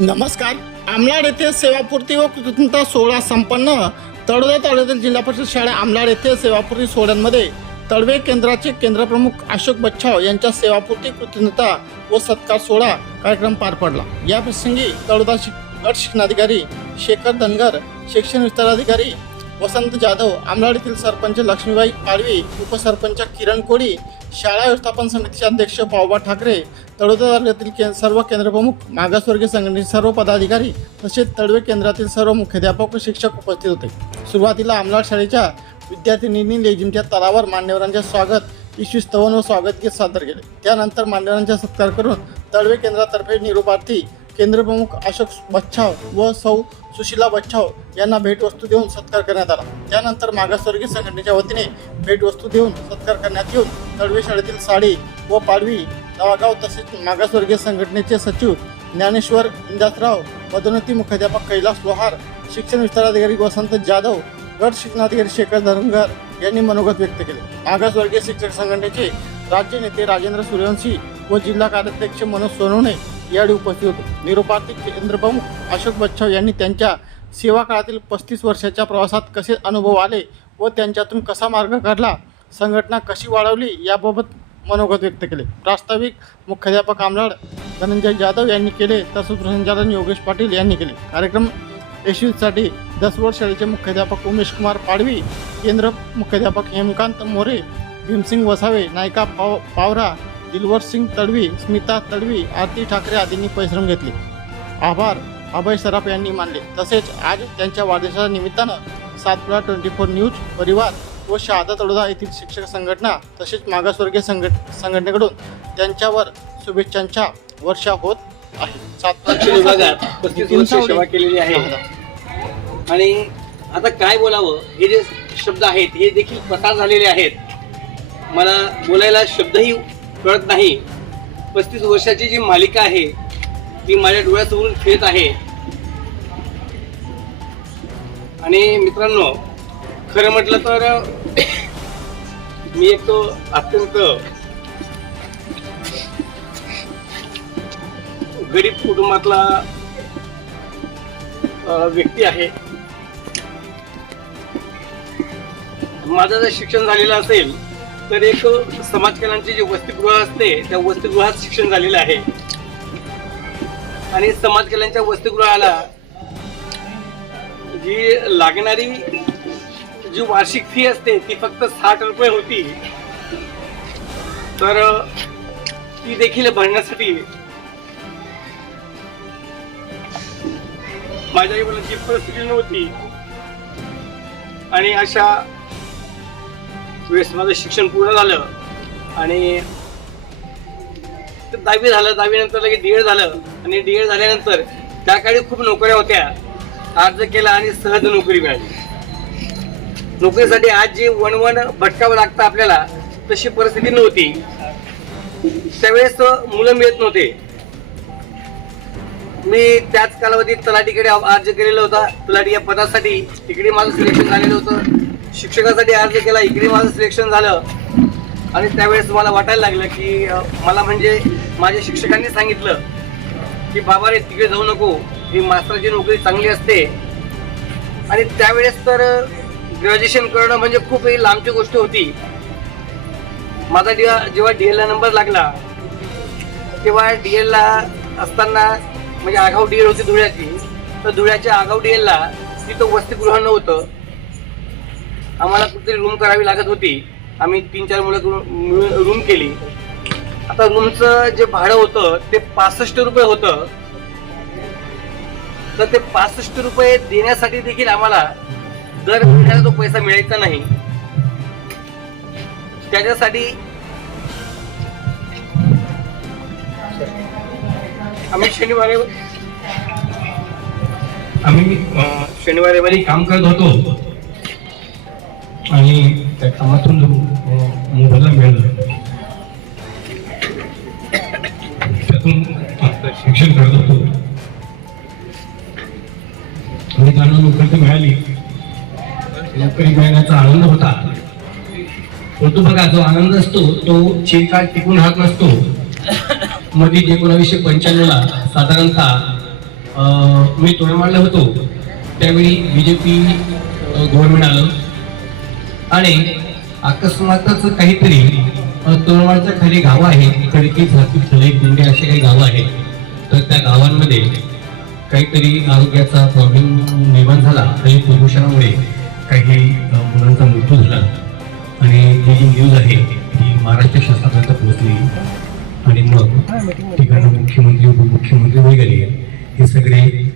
नमस्कार. आमलाड येथे सेवापूर्ती व कृतज्ञता सोहळा संपन्न. तळोदा तालुक्यातील जिल्हा परिषद शाळा आमलाड येथे सेवापूर्ती सोहळ्यांमध्ये तळवे केंद्राचे केंद्रप्रमुख अशोक बच्छाव यांच्या सेवापूर्ती कृतज्ञता व सत्कार सोहळा कार्यक्रम पार पडला. या प्रसंगी तळोदा शिक- गट शिक्षणाधिकारी शेखर धनगर शिक्षण विस्तार अधिकारी वसंत जाधव आमलाड येथील सरपंच लक्ष्मीबाई पाडवी उपसरपंच किरण कोळी शाळा व्यवस्थापन समितीचे अध्यक्ष पावबा ठाकरे तळोदा तालुक्यातील के सर्व केंद्रप्रमुख मागासवर्गीय संघटनेचे सर्व पदाधिकारी तसेच तळवे केंद्रातील सर्व मुख्याध्यापक व शिक्षक उपस्थित होते. सुरुवातीला आमलाड शाळेच्या विद्यार्थिनींनी लेझिमच्या तलावर मान्यवरांचे स्वागत ईश्वी स्तवन व स्वागत गीत सादर केले. त्यानंतर मान्यवरांचा सत्कार करून तळवे केंद्रातर्फे निरोपार्थी केंद्रप्रमुख अशोक बच्छाव व सौ सुशीला बच्छाव यांना भेटवस्तू देऊन सत्कार करण्यात आला. त्यानंतर मागासवर्गीय संघटनेच्या वतीने भेटवस्तू देऊन सत्कार करण्यात येऊन तळवे शाळेतील साडी व पाडवी नवागाव तसेच मागासवर्गीय संघटनेचे सचिव ज्ञानेश्वर इंदासराव पदोन्नती मुख्याध्यापक कैलास लोहार शिक्षण विस्ताराधिकारी वसंत जाधव गट शिक्षणाधिकारी शेखर धरंगर यांनी मनोगत व्यक्त केले. मागासवर्गीय शिक्षक संघटनेचे राज्य नेते राजेंद्र सूर्यवंशी व जिल्हा कार्याध्यक्ष मनोज सोनवणे यावेळी उपस्थित होते. निरोपार्थी केंद्रप्रमुख अशोक बच्छाव यांनी त्यांच्या सेवा काळातील पस्तीस वर्षाच्या प्रवासात कसे अनुभव आले व त्यांच्यातून कसा मार्ग काढला संघटना कशी वाढवली याबाबत मनोगत व्यक्त केले. प्रास्ताविक मुख्याध्यापक आमलाड धनंजय जाधव यांनी केले तर सूत्रसंचालन योगेश पाटील यांनी केले. कार्यक्रम यशस्वीसाठी दसवड शाळेचे मुख्याध्यापक उमेश कुमार पाडवी केंद्र मुख्याध्यापक हेमकांत मोरे भीमसिंग वसावे नायका पाव पावरा दिलवर सिंग तडवी स्मिता तडवी आरती ठाकरे आदींनी परिश्रम घेतले. आभार अभय सराफ यांनी मानले. तसेच आज त्यांच्या वाढदिवसाच्या निमित्तानं सातपुडा ट्वेंटी फोर न्यूज परिवार व शहादा तळोदा येथील शिक्षक संघटना तसेच मागासवर्गीय संघट संघटनेकडून त्यांच्यावर शुभेच्छांच्या वर्षा होत आहे. शिक्षण विभागात पस्तीस वर्ष सेवा केलेली आहे. आणि आता काय बोलावं? हे जे शब्द आहेत हे देखील पसार झालेले आहेत. मला बोलायला शब्दही कळत नाही. पस्तीस वर्षाची जी मालिका आहे ती माझ्या डोळ्यासमोरून खेळत आहे. आणि मित्रांनो खरं म्हटलं तर मी एक तो अत्यंत गरीब कुटुंबातला व्यक्ती आहे. माझं जर शिक्षण झालेलं असेल तर एक समाज कल्याणचे जे वसतिगृह असते त्या वसतिगृहात शिक्षण झालेलं आहे. आणि समाज कल्याणच्या वसतिगृहाला जी लागणारी जी वार्षिक फी असते ती फक्त साठ रुपये होती. तर ती देखील भरण्यासाठी माझ्या आईवडिलांची परिस्थिती नव्हती. आणि अशा वेळेस माझं शिक्षण पूर्ण झालं आणि दहावी झालं दहावी नंतर लगेच डी एड झालं. आणि डी एड झाल्यानंतर त्या काळी खूप नोकऱ्या होत्या. अर्ज केला आणि सहज नोकरी मिळाली. नोकरीसाठी आज जे वन वन भटकावं लागतं आपल्याला तशी परिस्थिती नव्हती. त्यावेळेस मुलं मिळत नव्हते. मी त्याच कालावधीत तलाठीकडे अर्ज केलेला होता. तलाठी या पदासाठी तिकडे माझं सिलेक्शन झालेलं होतं. शिक्षकासाठी अर्ज केला इकडे माझं सिलेक्शन झालं. आणि त्यावेळेस मला वाटायला लागलं की मला म्हणजे माझ्या शिक्षकांनी सांगितलं की बाबा रे तिकडे जाऊ नको. ही मास्टरची नोकरी चांगली असते. आणि त्यावेळेस तर ग्रॅज्युएशन करणं म्हणजे खूप ही लांबची गोष्ट होती. माझा जेव्हा जेव्हा डी एलला नंबर लागला तेव्हा डी एलला असताना म्हणजे आगाऊ डी एल होती धुळ्याची. तर धुळ्याच्या आगाऊ डी एलला तिथं वसतिगृह नव्हतं आम्हाला कुठेतरी रूम करावी लागत होती. आम्ही तीन चार मुलं रूम केली. आता रूमचं जे भाडं होतं ते पासष्ट रुपये होतं. तर ते पासष्ट रुपये देण्यासाठी देखील आम्हाला दर महिन्याला तो पैसा मिळायचा नाही. त्याच्यासाठी आम्ही शनिवारी आम्ही शनिवारी शनिवार रविवारी काम करत होतो. आणि त्या कामातून जो मोबदला मिळाला. त्यातून शिक्षण करत होतो. आणि त्यांना नोकरी मिळाली. नोकरी मिळण्याचा आनंद होता. परंतु बघा जो आनंद असतो तो चिरकाळ टिकून राहत नसतो. मध्ये एकोणावीसशे पंच्याण्णव ला साधारणतः मी मी तोडमाडला होतो. त्यावेळी बी जे पी गव्हर्नमेंट आलं. आणि अकस्मातच काहीतरी तोरमाळच्या खाली गावं आहेत खडकी झाकी फुले गुंडे असे काही गावं आहेत. तर त्या गावांमध्ये काहीतरी आरोग्याचा प्रॉब्लेम निर्माण झाला आणि प्रदूषणामुळे काही मुलांचा मृत्यू झाला. आणि ही जी न्यूज आहे ती महाराष्ट्र शासनापर्यंत पोहोचली. आणि मग ठिकाणी मुख्यमंत्री उपमुख्यमंत्री वगैरे हे सगळे